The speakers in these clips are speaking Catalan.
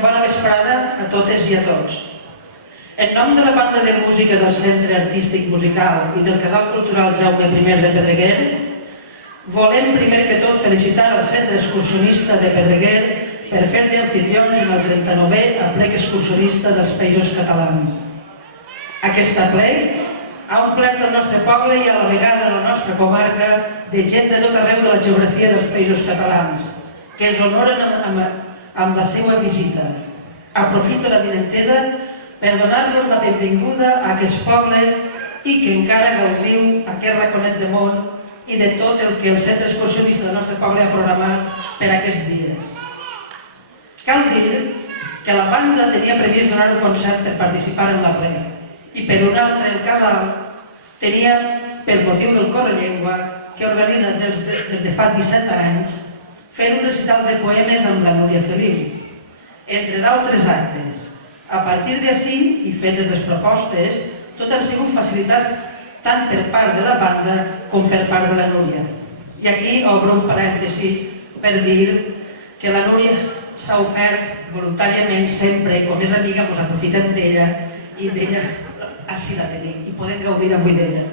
bona vesprada a totes i a tots. En nom de la banda de música del Centre Artístic Musical i del Casal Cultural Jaume I de Pedreguer, volem primer que tot felicitar el Centre Excursionista de Pedreguer per fer d'amfitrions en el 39è aplec excursionista dels Països Catalans. Aquest aplec ha omplert el nostre poble i a la vegada la nostra comarca de gent de tot arreu de la geografia dels Països Catalans, que ens honoren amb la seva visita. Aprofito la vinentesa per donar-vos la benvinguda a aquest poble i que encara gaudiu aquest raconet de món i de tot el que el Centre Excursionista del nostre poble ha programat per aquests dies. Cal dir que la banda tenia previst donar un concert per participar en l'aplec i per un altre, el Casal, tenia, per motiu del Correllengua, que organitza des de fa 17 anys, fer un recital de poemes amb la Núria Feliu, entre d'altres actes. A partir d'ací, i fetes les propostes, tot han sigut facilitats tant per part de la banda com per part de la Núria. I aquí obro un parèntesi per dir que la Núria s'ha ofert voluntàriament sempre, com és amiga, ens aprofitem d'ella i d'ella així la tenim i podem gaudir avui d'ella.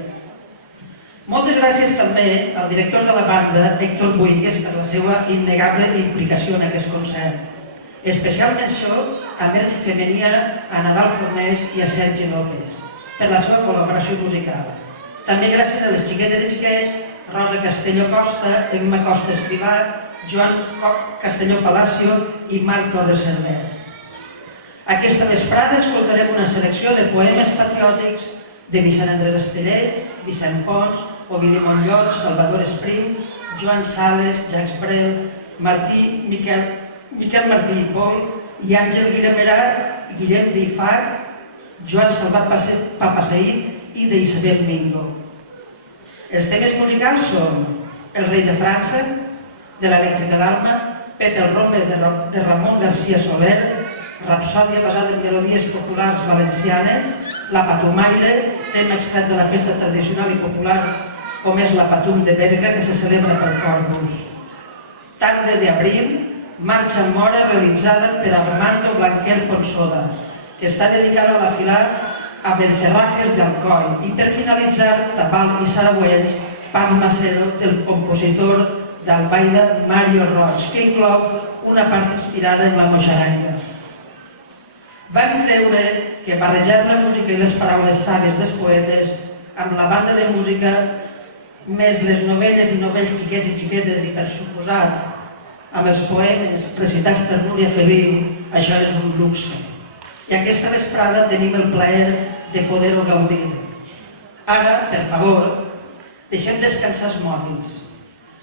Moltes gràcies també al director de la banda, Héctor Buigues, per la seva innegable implicació en aquest concert. Especial menció a Merche Femenia, a Nadal Fornés i a Sergi López per la seva col·laboració musical. També gràcies a les xiquetes i xiquets, Rosa Castelló Costa, Emma Costa Escrivà, Joan Castelló Palacio i Marc Torres Cervera. Aquesta vesprada escoltarem una selecció de poemes patriòtics de Vicent Andrés Estellers, Vicent Pons, Ovidi Montllor, Salvador Espriu, Joan Sales, Jacques Brel, Miquel Martí i Pol i Àngel Guiremerà, Guillem d'Ifac, Joan Salvat Papasaïd i d'Isabel Mingo. Els temes musicals són El rei de França, de l'Elèctrica d'Alma, Pepe el Rome, de Ramon García Soler, Rapsòdia basada en melodies populars valencianes, La Patumaire, tema extret de la festa tradicional i popular com és la Patum de Berga, que se celebra per Corpus. Tarde de abril, marxa en mora realitzada per Armando Blanquer Ponsoda, que està dedicada a la filar a Bencerrajes d'Alcoi, i per finalitzar, Tapal i Saragüells, Pas Macero, del compositor d'Albaida Mario Roig, que inclou una part inspirada en la moixaranga. Vam creure que barrejar la música i les paraules sàvies dels poetes amb la banda de música, més les novelles i novells xiquets i xiquetes i, per suposat, amb els poemes recitats per Núria Feliu, això és un luxe. I aquesta vesprada tenim el plaer de poder-ho gaudir. Ara, per favor, deixem descansar els mòbils,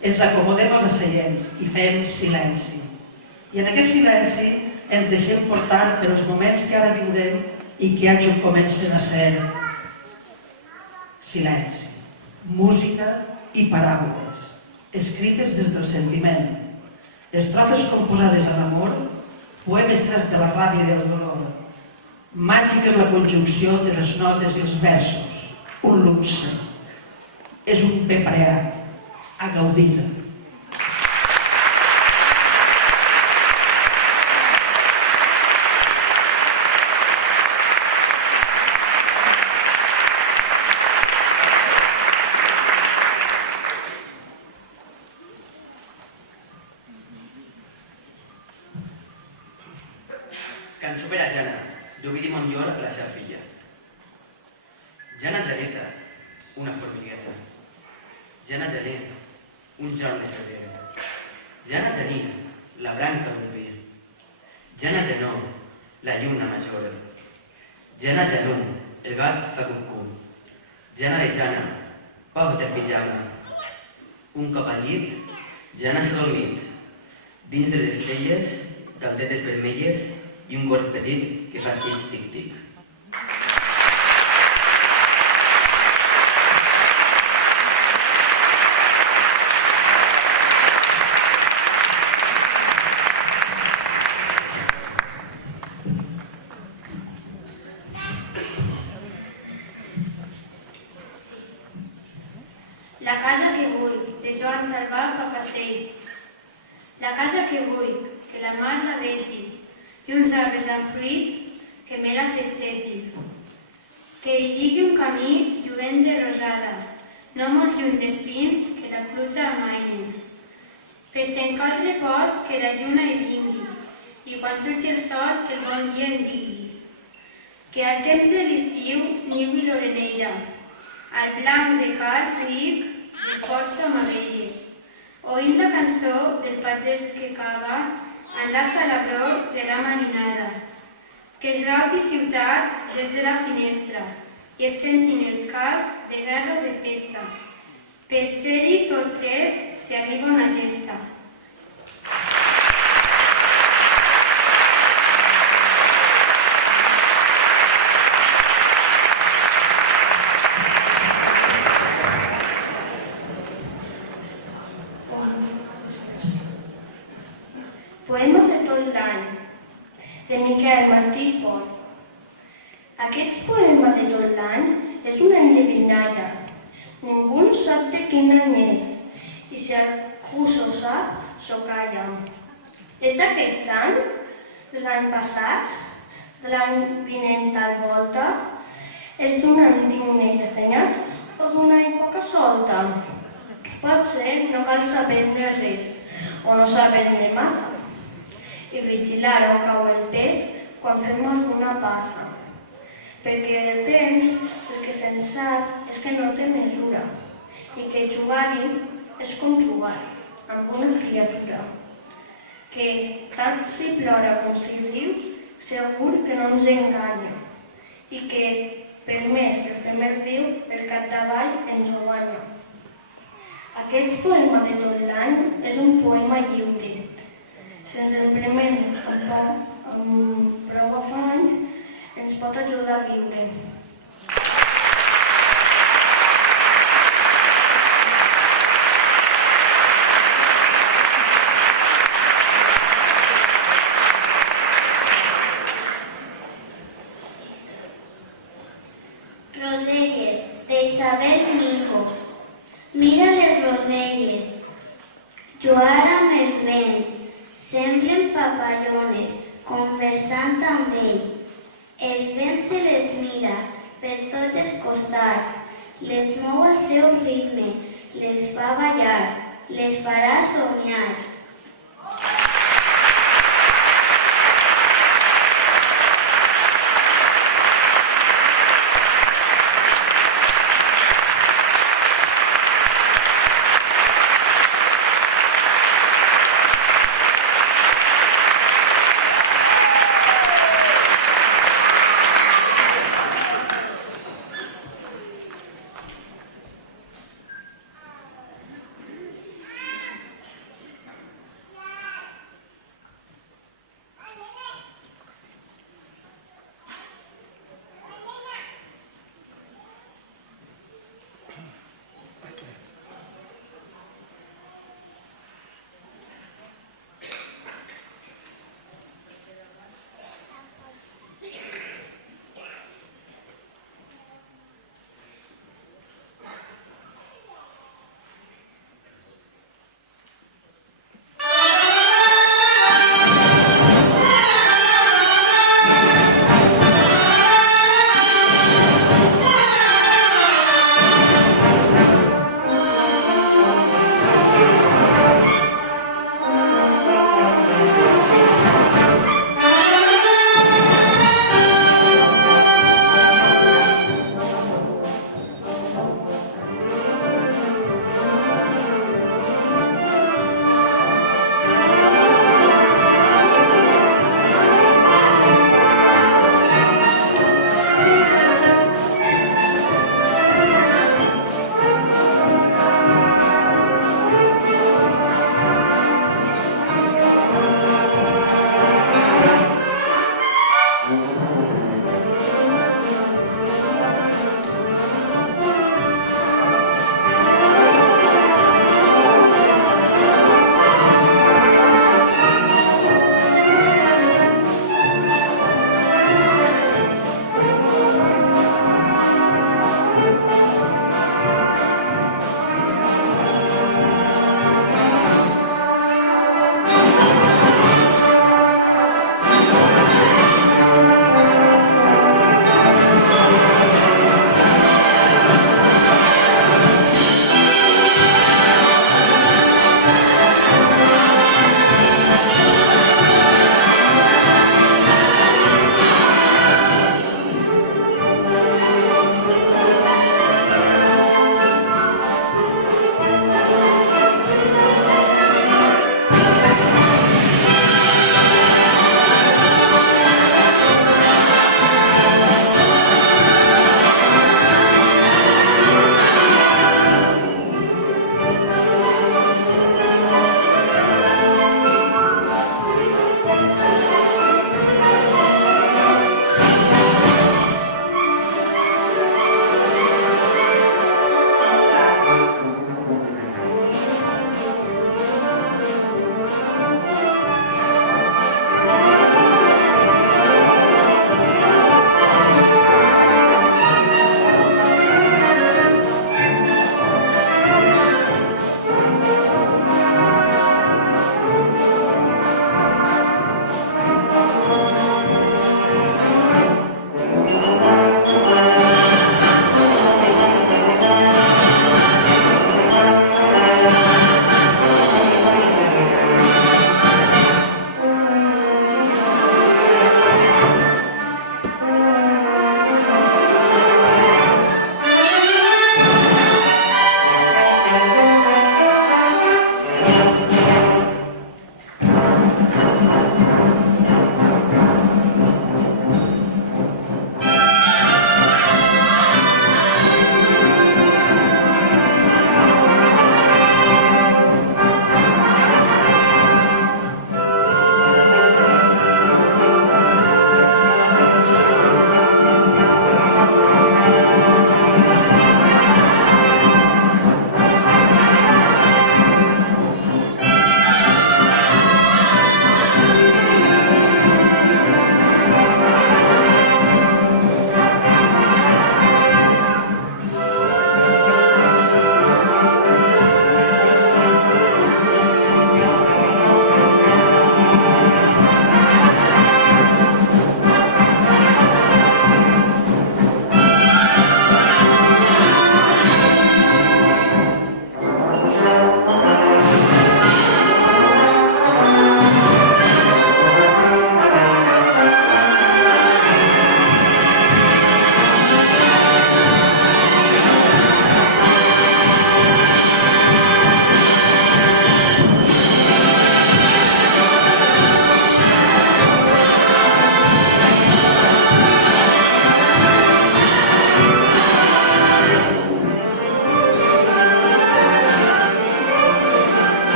ens acomodem als asseients i fem silenci. I en aquest silenci ens deixem portar per els moments que ara viurem i que ja comencen a ser silenci, música i paraules, escrites des del sentiment, estrofes composades en amor, poemes trets de la ràbia i del dolor. Màgica és la conjunció de les notes i els versos, un luxe. És un bé preat, a gaudir. Cançó per a Jana, d'Ovidi Montllor a la seva filla. Jana Janeta, una formigueta. Jana Jané, un jorn de febrer. Jana Janina, la branca d'un vi. Jana Janó, la lluna major. Jana Janú, el gat fa cucú. Jana de Jana, posa't el pijama. Un cop al llit, Jana s'ha dormit. Dins de les estrelles, caldetes vermelles i un cor petit que fa tic-tic-tic. La casa que vull, de Joan Salvat Papaseit. La casa que vull, que la mar la vegi. i uns arbres amb fruit que me la festegi. Que hi lligui un camí lluent de rosada, no molt lluny d'espins que la pluja amairen. Fes encara repòs que la lluna hi vingui, i quan surti el sol que el bon dia en digui. Que al temps de l'estiu nigui l'oreneira, al blanc de calç ric de porxo amb abelles. Oïm la cançó del pagès que cava en la salabror de la marinada. Que es gaudi ciutat des de la finestra i es sentin els caps de guerra o de festa. Per ser-hi tot prest si arriba una gesta. Poema de tot l'any, de Miquel Martí i Pol. Aquest poema de tot l'any és una endevinalla. Ningú no sap de quin any és, i si algú s'ho sap, s'ho calla. És d'aquest any, de l'any passat, de l'any vinent al volta, és d'un any digne i assenyat o d'una època solta. Pot ser, no cal saber-ne res, o no saber-ne massa, i vigilar on cau el pes quan fem alguna passa. Perquè el temps, el que se'n sap és que no té mesura i que jugar-hi és com jugar amb una criatura. Que tant si plora com si riu, segur que no ens enganya i que per més que fem el viu, el capdavall ens ho guanya. Aquest poema de tot l'any és un poema lliure. Si ens emprenem amb prou afany, ens pot ajudar a viure. Roselles, de Isabel Mico. Mira les roselles, jugar amb el vent, semblen papallones, conversant amb ell. El vent se les mira per tots els costats, les mou al seu ritme, les fa ballar, les farà somiar.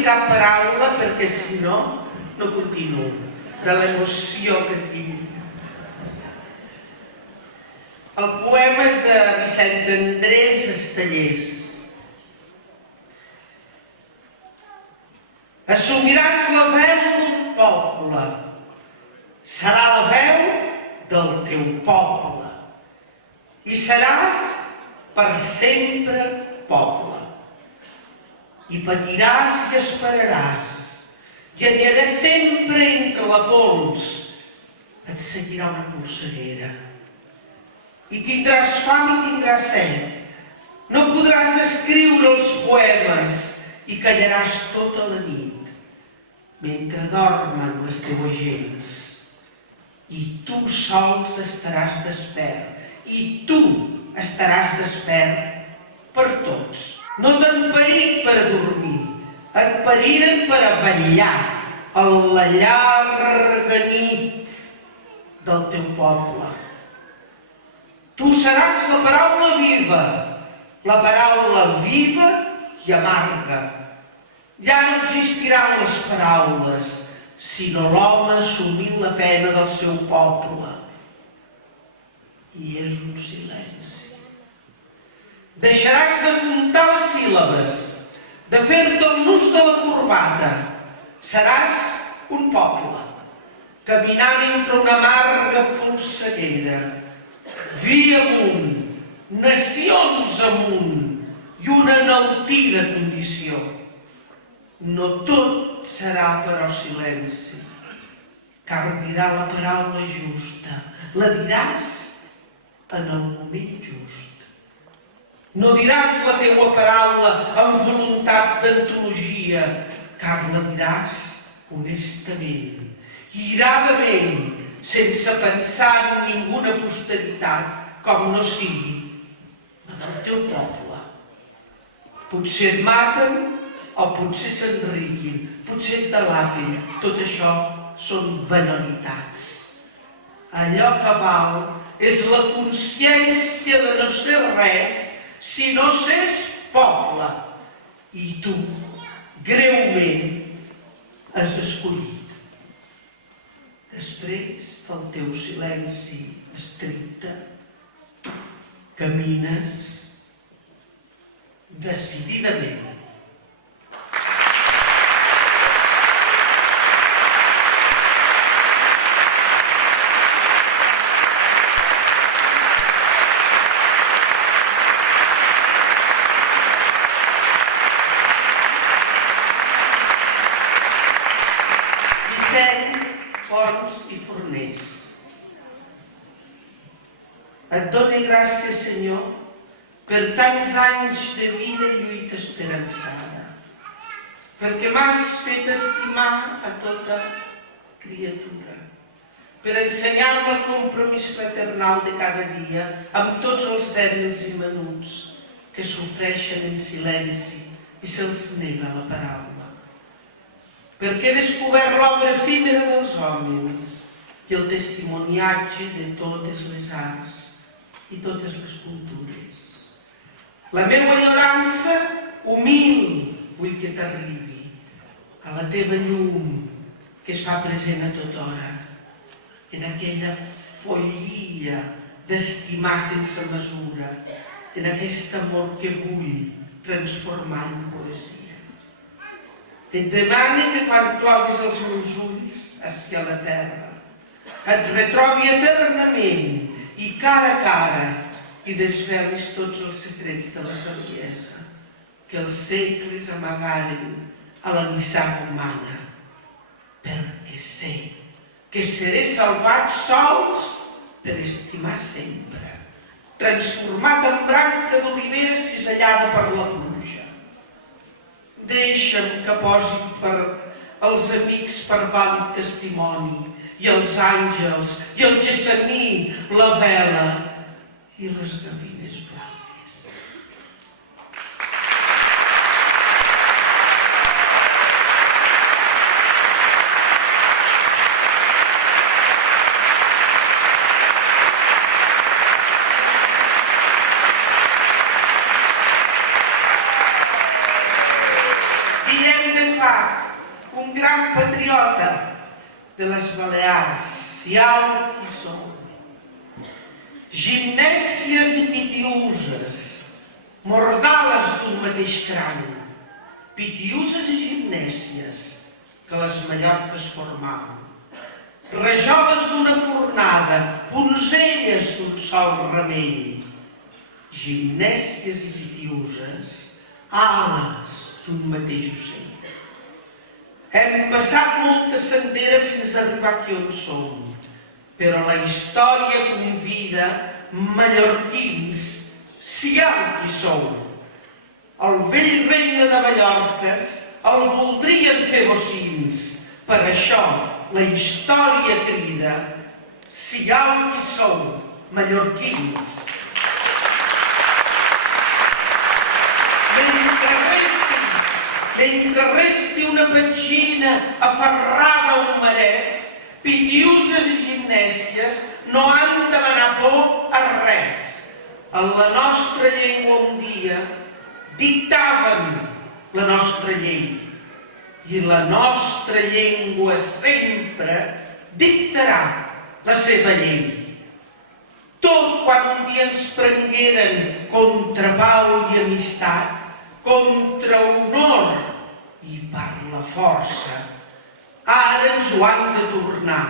dir cap paraula perquè si no, no continuo, de l'emoció que tinc. El poema és de Vicent Andrés Estellers. Assumiràs la veu d'un poble, serà la veu del teu poble i seràs per sempre poble. I patiràs i esperaràs i aniràs sempre entre la pols. Et seguirà una polseguera i tindràs fam i tindràs set. No podràs escriure els poemes i callaràs tota la nit mentre dormen les teues gents. I tu sols estaràs despert i tu estaràs despert per tots. No t'han parit per a dormir, et pariren per a vetllar en la llarga nit del teu poble. Tu seràs la paraula viva i amarga. Ja no existiran les paraules, sinó l'home assumint la pena del seu poble. I és un silenci. Deixaràs de comptar les síl·labes, de fer-te el nus de la corbata. Seràs un poble, caminant entre una amarga polseguera. Via amunt, nacions amunt i una enaltida condició. No tot serà, però, silenci, car dirà la paraula justa. La diràs en el moment just. No diràs la teua paraula amb voluntat d'antologia, car la diràs honestament, iradament, sense pensar en ninguna posteritat, com no sigui la del teu poble. Potser et maten, o potser se'n riguin, potser et delatin. Tot això són banalitats. Allò que val és la consciència de no ser res si no s'és poble. I tu, greument, has escollit. Després del teu silenci estricte, camines decididament. Et doni gràcies, Senyor, per tants anys de vida i lluita esperançada, perquè m'has fet estimar a tota criatura, per ensenyar-me el compromís fraternal de cada dia amb tots els dèbils i menuts que sofreixen en silenci i se'ls nega la paraula, perquè he descobert l'obra efímera dels homes i el testimoniatge de totes les arts i totes les cultures. La meva enyorança humil vull que t'arribi a la teva llum que es fa present a tota hora, en aquella follia d'estimar sense mesura, en aquest amor que vull transformar en poesia. Et demane que quan cloguis els meus ulls hacia la terra, et retrobi eternament i cara a cara i desvelis tots els secrets de la saviesa que els segles amagaren a la nissaga humana, perquè sé que seré salvat sols per estimar sempre, transformat en branca d'olivera cisellada per la pluja. Deixa'm que posi per als amics per vàlid testimoni i els àngels, i el gessamí, la vela i les gavines blanques. Guillem de Far, un gran patriota de les Balears, si alt qui som. Gimnèsies i pitiuses, mordales d'un mateix cranc, pitiuses i gimnèsies que les Mallorques formaven, rajoles d'una fornada, punzelles d'un sol remei, gimnèsies i pitiuses, ales d'un mateix ocell. Hem passat molta sendera fins a arribar aquí on som, però la història convida mallorquins, siau qui sou. El vell regne de Mallorques el voldrien fer bocins, per això la història crida, siau qui sou, mallorquins. Mentre resti una petxina aferrada a un marès, pitiuses i gimnèsies no han de demanar por a res. En la nostra llengua un dia dictaven la nostra llei i la nostra llengua sempre dictarà la seva llei. Tot quan un dia ens prengueren contra pau i amistat, contra honor i per la força, ara ens ho han de tornar.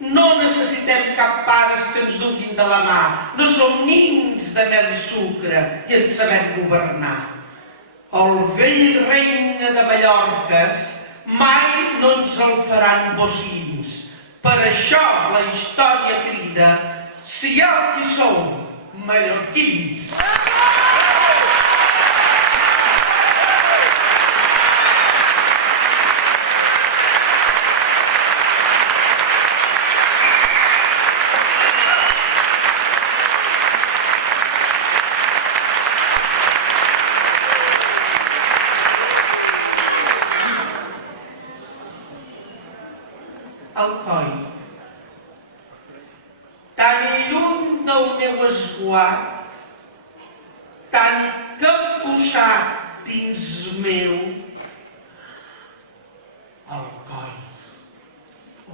No necessitem cap pares que ens duguin de la mà, no som nins de mel sucre i ens sabem governar. El vell regne de Mallorques mai no ens el faran bocins. Per això la història crida, siau qui sou, mallorquins. Alcoi, tan lluny del meu esguard, tan capbussat dins meu, Alcoi,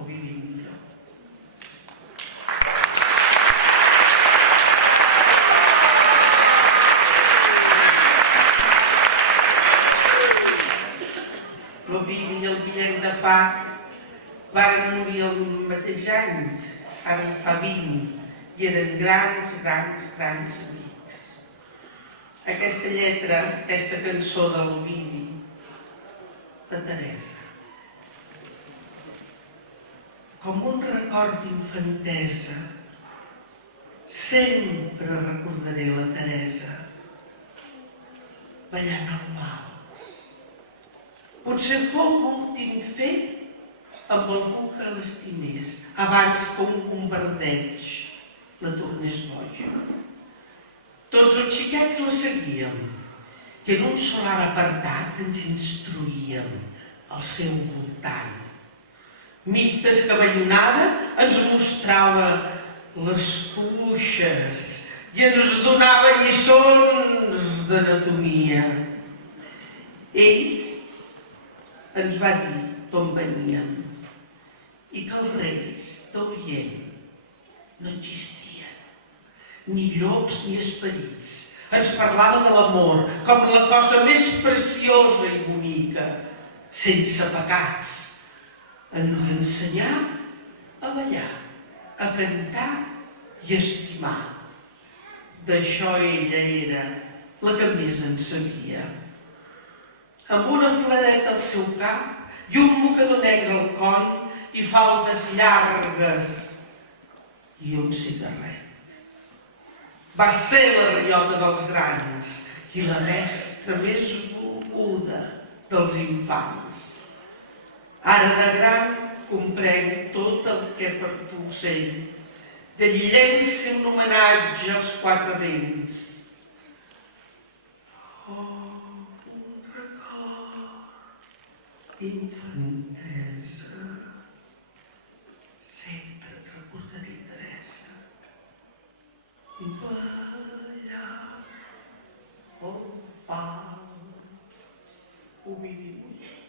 Ovidio. L'Ovidi i el Guillem de Fac varen morir el mateix any, ara fa 20, i eren grans amics. Aquesta lletra, aquesta cançó de l'Ovidi, de Teresa. Com un record d'infantesa, sempre recordaré la Teresa, ballant al vals. Potser fou l'últim fet amb algú que l'estimés, abans que un bombardeig la tornés boja. Tots els xiquets la seguíem, i en un solar apartat ens instruïem al seu voltant. Mig descabellonada ens mostrava les cuixes i ens donava lliçons d'anatomia. Ells ens va dir d'on veníem i que els reis d'Orient no existien, ni llops ni esperits. Ens parlava de l'amor com la cosa més preciosa i bonica, sense pecats. Ens ensenyà a ballar, a cantar i a estimar. D'això ella era la que més en sabia. Amb una flareta al seu cap i un mocador negre al coll i faldes llargues i un cigarret. Va ser la riota dels grans i la mestra més volguda dels infants. Ara de gran comprenc tot el que per tu sent. De llenci un homenatge als quatre vents. Un record d'infantesa. Sempre et recordaré, Teresa. Ballar el fals, Ovidi Moller.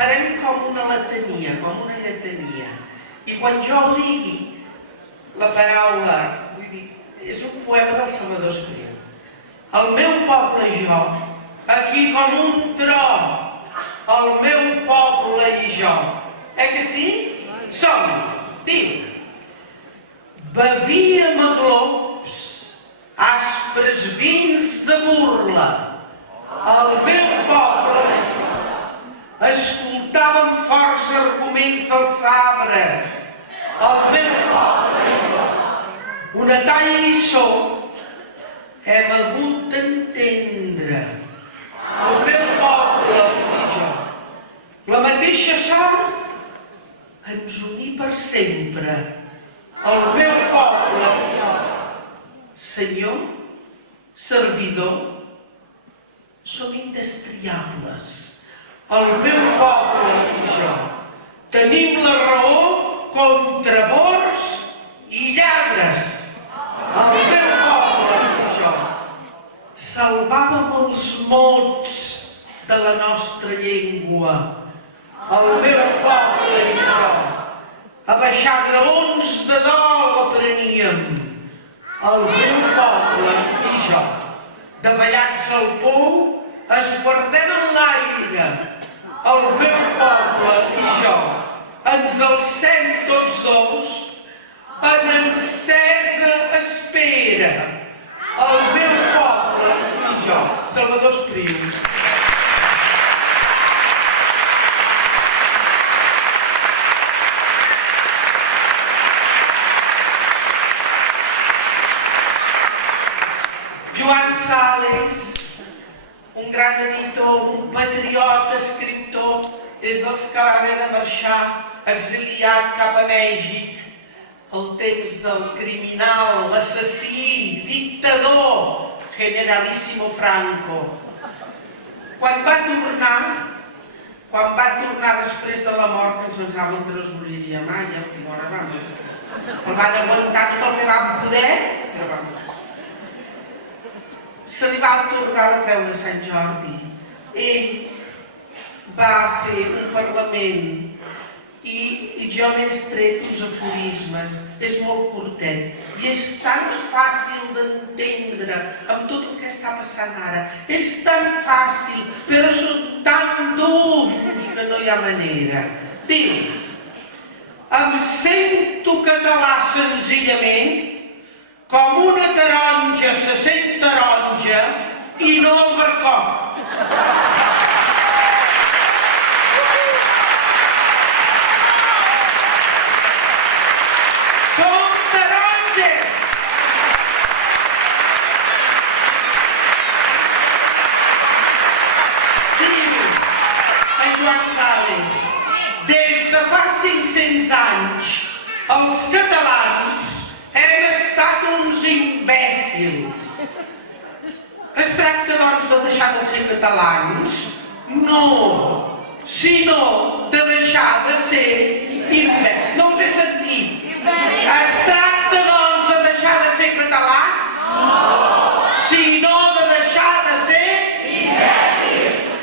farem com una letania, com una lletania. I quan jo ho digui, la paraula, vull dir, és un poema del Salvador Espriu. El meu poble i jo, aquí com un tro, el meu poble i jo. Que sí? Som, diu. Bevíem a glops, aspres vins de burla. El meu poble i jo. Escoltàvem forts arguments dels sabres. El meu poble i jo. Una talla lliçó hem hagut d'entendre. El meu poble i jo. La mateixa sort ens uní per sempre. El meu poble i jo. Senyor, servidor, som indestriables. El meu poble i jo. Tenim la raó contra bors i lladres. El meu poble i jo. Salvàvem els mots de la nostra llengua. El meu poble i jo. A baixar graons de dol apreníem. El meu poble i jo. Davallats al pou, esguardem en l'aire. El meu poble i jo. Ens alcem tots dos en encesa espera. El meu poble i jo. Salvador Espriu. Joan Sales, un gran editor, un patriota, escriptor, és dels que va haver de marxar exiliat cap a Mèxic, el temps del criminal, l'assassí, dictador, Generalísimo Franco. Quan va tornar després de la mort, que ens pensàvem que no es moriria mai, ja ho tinc ara, el van aguantar tot el que van poder, però vam. Se li va atorgar la Creu de Sant Jordi. Ell va fer un parlament i jo n'he extret uns aforismes. És molt curtet i és tan fàcil d'entendre amb tot el que està passant ara. És tan fàcil, però són tan durs que no hi ha manera. Diu, em sento català senzillament com una taronja se sent taronja i no el barcoc. Som taronges! Diu en Joan Sales, des de fa 500 anys els catalans hem estat uns imbècils. Es tracta, doncs, de deixar de ser catalans? No, sinó de deixar de ser imbècils. No us he sentit. Es tracta, doncs, de deixar de ser catalans? No, sinó de deixar de ser imbècils.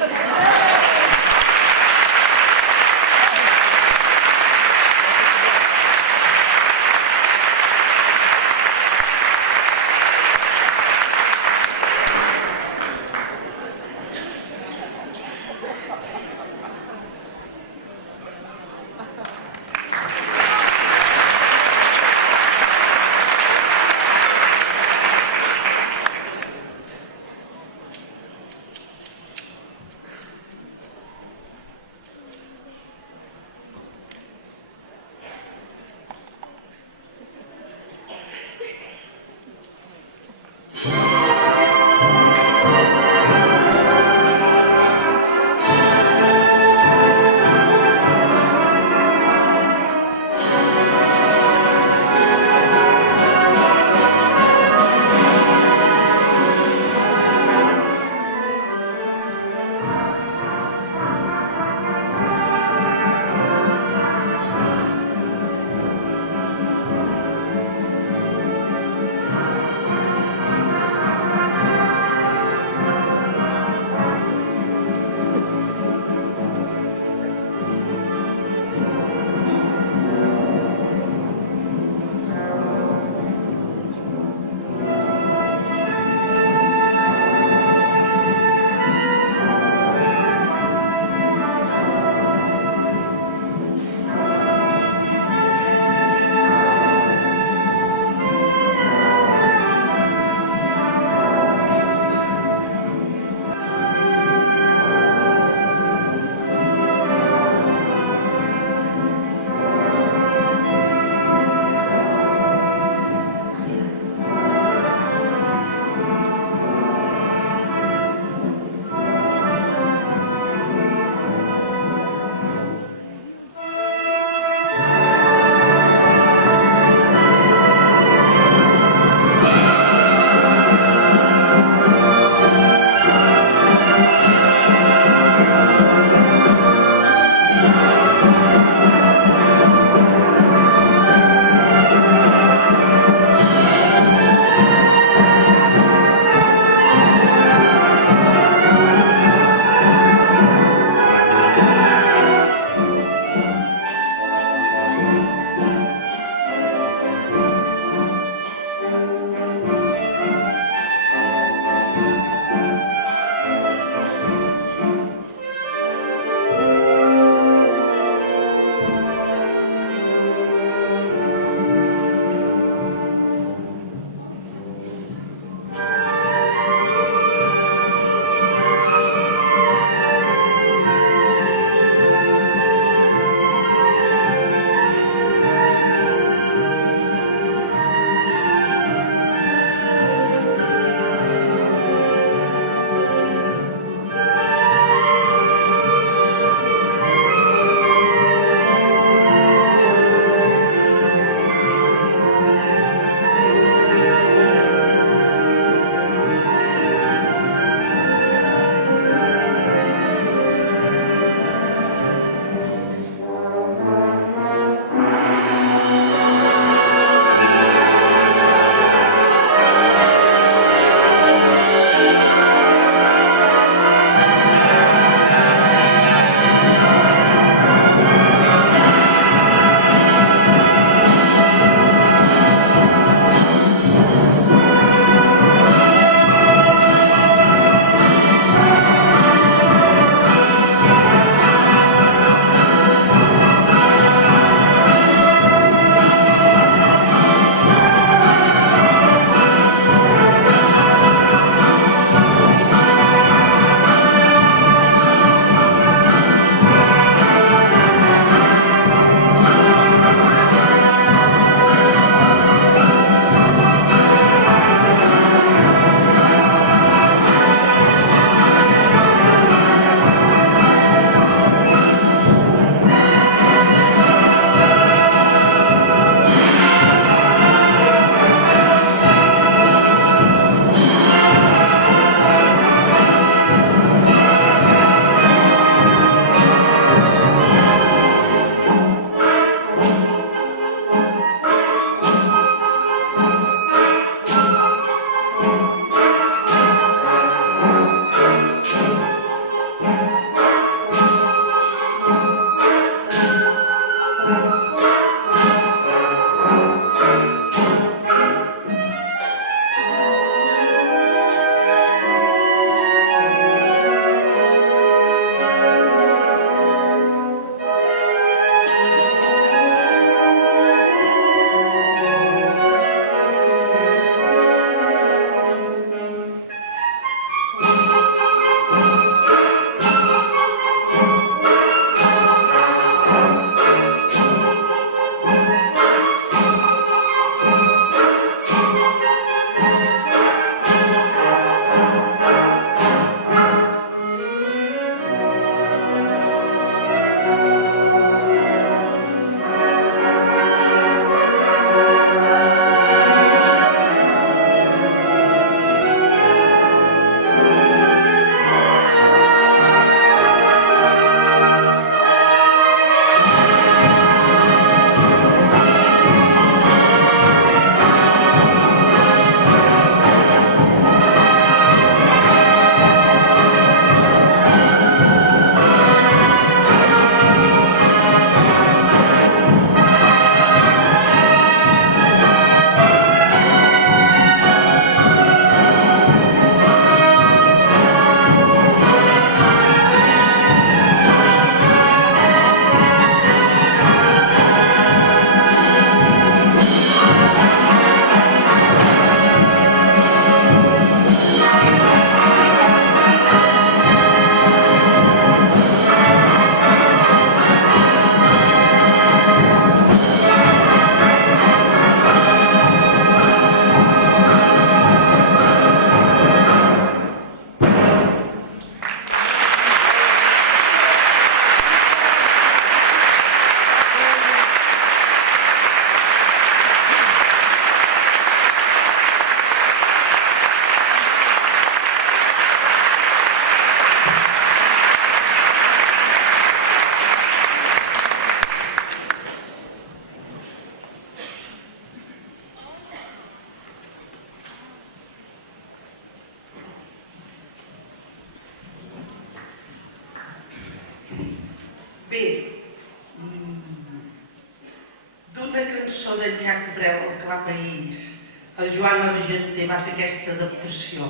cançó de Jacques Brel, El clar país, el Joan Argenter va fer aquesta adaptació,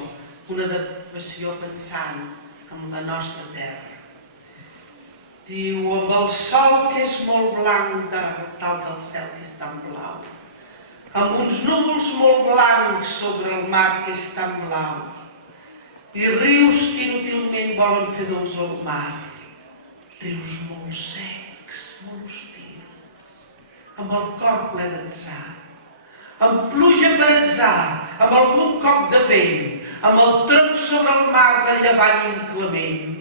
una adaptació pensant en la nostra terra. Diu, amb el sol que és molt blanc dalt del cel que és tan blau, amb uns núvols molt blancs sobre el mar que és tan blau, i rius que inútilment volen fer dolç al mar, rius molt secs, molt hostils, amb el cor ple d'atzar, amb pluja per atzar, amb algun cop de vent, amb el tronc sobre el mar de llevant inclement,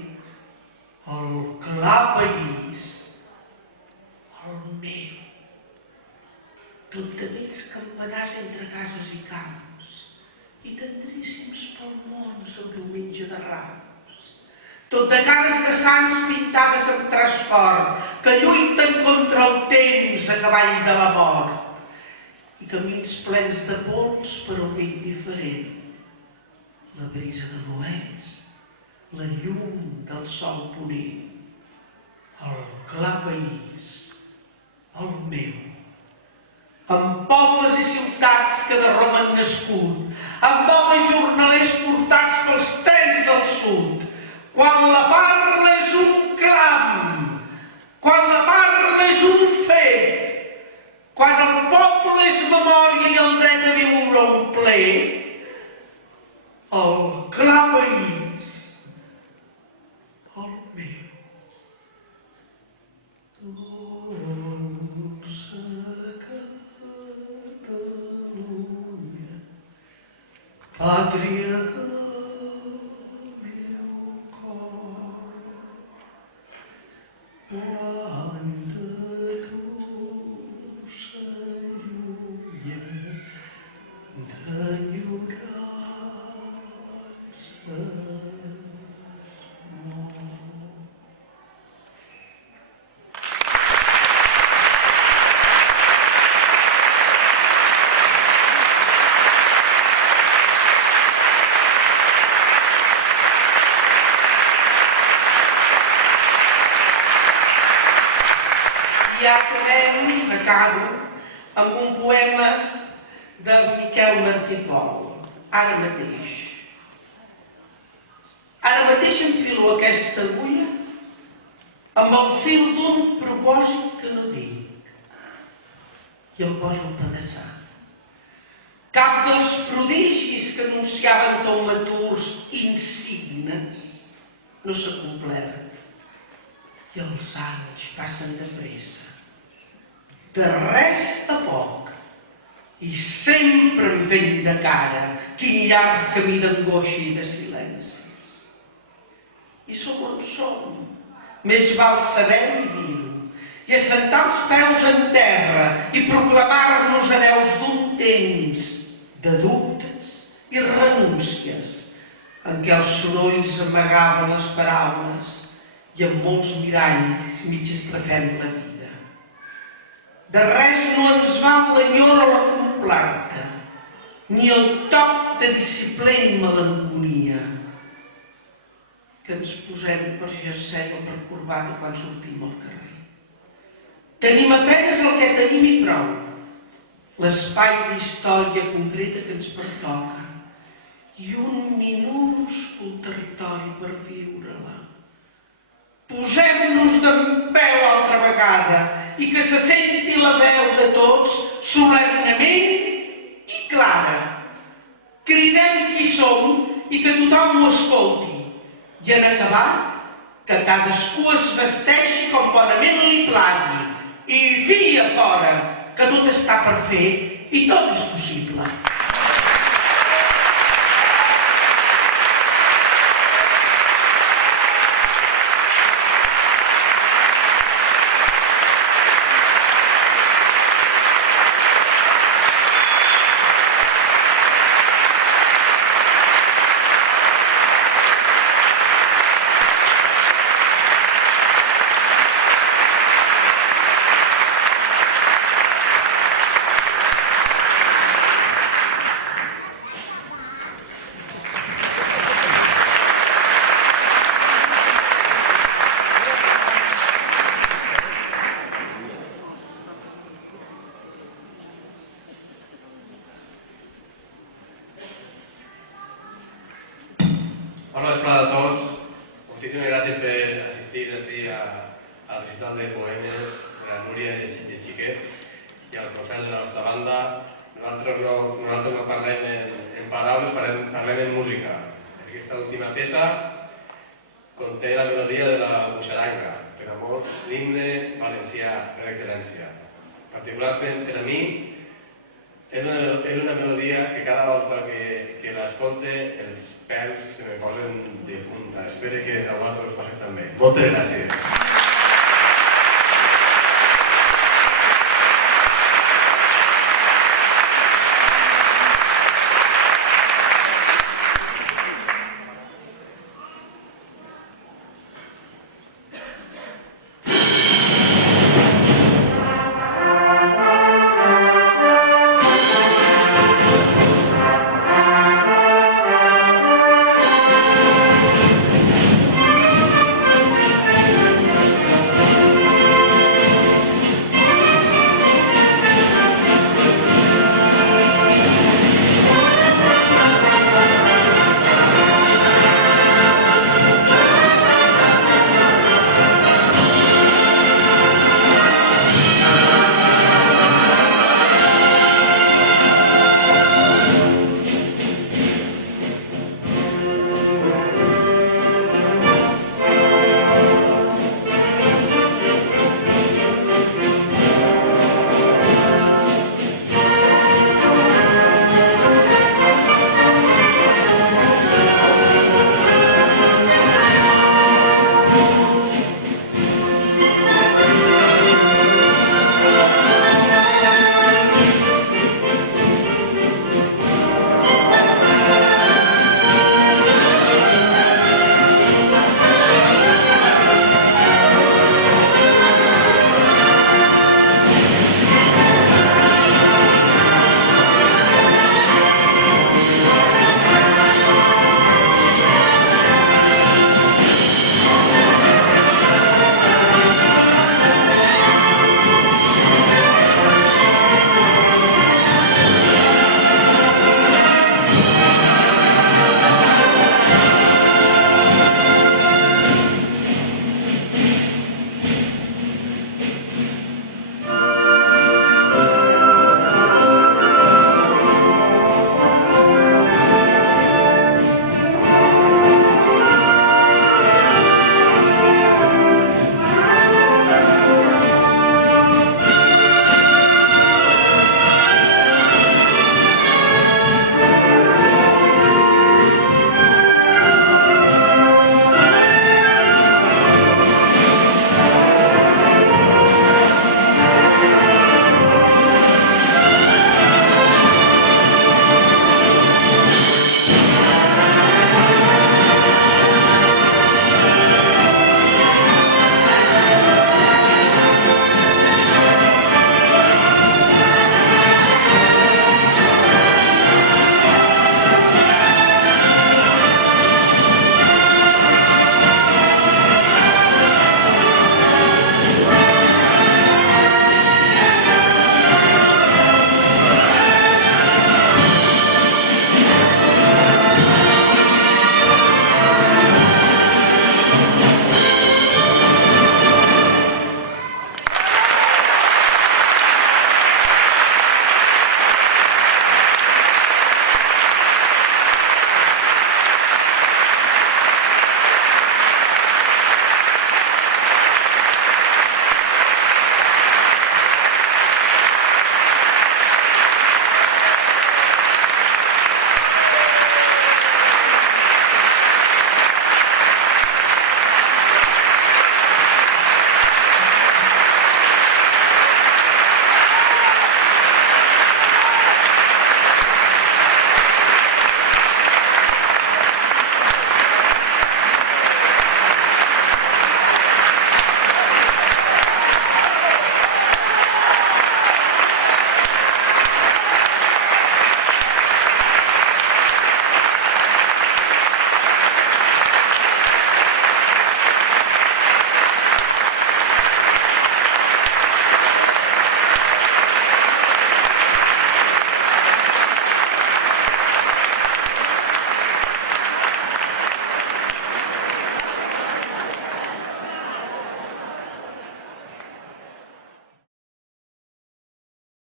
el clar país, el meu, tot de vells campanars entre cases i camps, i tendríssims palmons el diumenge de Rams, tot de cares de sants pintades amb traç fort, que lluiten contra el temps a cavall de la mort, i camins plens de pols per un vent diferent, la brisa de l'oest, la llum del sol ponent, el clar país, el meu, amb pobles i ciutats que de Roma han nascut, amb homes jornalers portats pels trens del sud, quan la parla és un clam, quan la parla és un fet, quan el poble és memòria i el dret a viure un plet, el clar país, el meu. Dolça Catalunya, pàtria del meu cor, quan de tu s'allunya d'enyorances. Acabo amb un poema del Miquel Martí Pol, ara mateix. Ara mateix enfilo aquesta agulla amb el fil d'un propòsit que no dic i em poso a pedaçar. Cap dels prodigis que anunciaven taumaturgs insignes no s'ha complert i els anys passen de pressa. De res a poc, i sempre em ven de cara quin llarg camí d'angoixa i de silencis. I som on som, més val saber-ho i dir-ho, i assentar els peus en terra i proclamar-nos hereus d'un temps de dubtes i renúncies en què els sorolls amagaven les paraules i amb molts miralls mig estrafem la vida. De res no ens val l'enyor o la complaca, ni el toc de disciplina i melancolia que ens posem per jersei o per corbata quan sortim al carrer. Tenim apenes el que tenim i prou, l'espai d'història concreta que ens pertoca i un minúscul territori per viure-la. Posem-nos dempeus altra vegada i que se senti la veu de tots solemnement i clara. Cridem qui som i que tothom ho escolti. I en acabat, que cadascú es vesteixi com bonament li plagui. I via fora, que tot està per fer i tot és possible. Bona vesprada a tots. Moltíssimes gràcies per assistir al recital de poemes de la Núria i els xiquets i al concert de la nostra banda. Nosaltres no parlem en paraules, parlem en música. Aquesta última peça conté la melodia de la buixaranga, per a molts l'himne valencià per excel·lència. Particularment per a mi és una melodia que cada volta que l'escolte els pèls se me posen de punta. Espero que a vosaltres us passi també. Moltes gràcies.